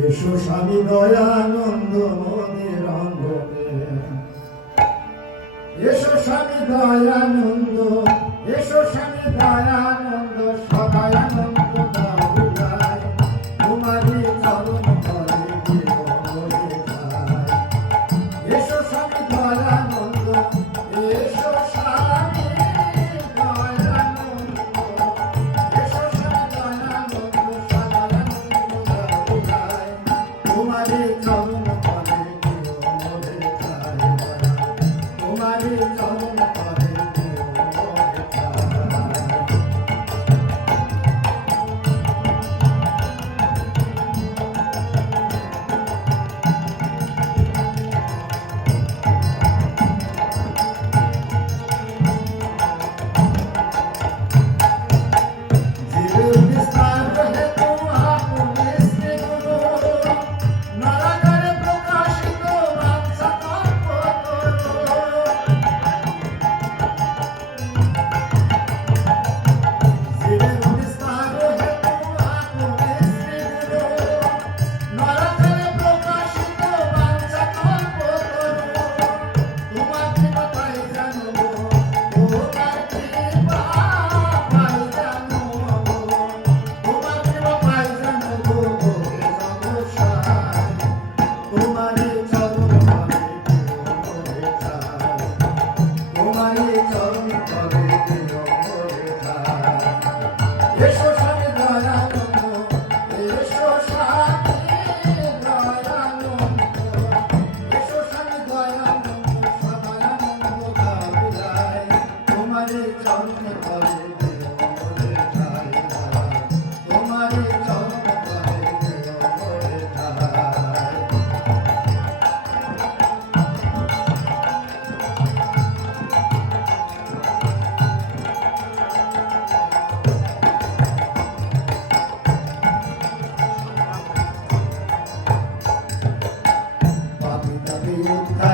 এসো স্বামী দয়ানন্দ মোদের অঙ্গনে। এসো স্বামী দয়ানন্দ এসো স্বামী দয়ানন্দ come Senhor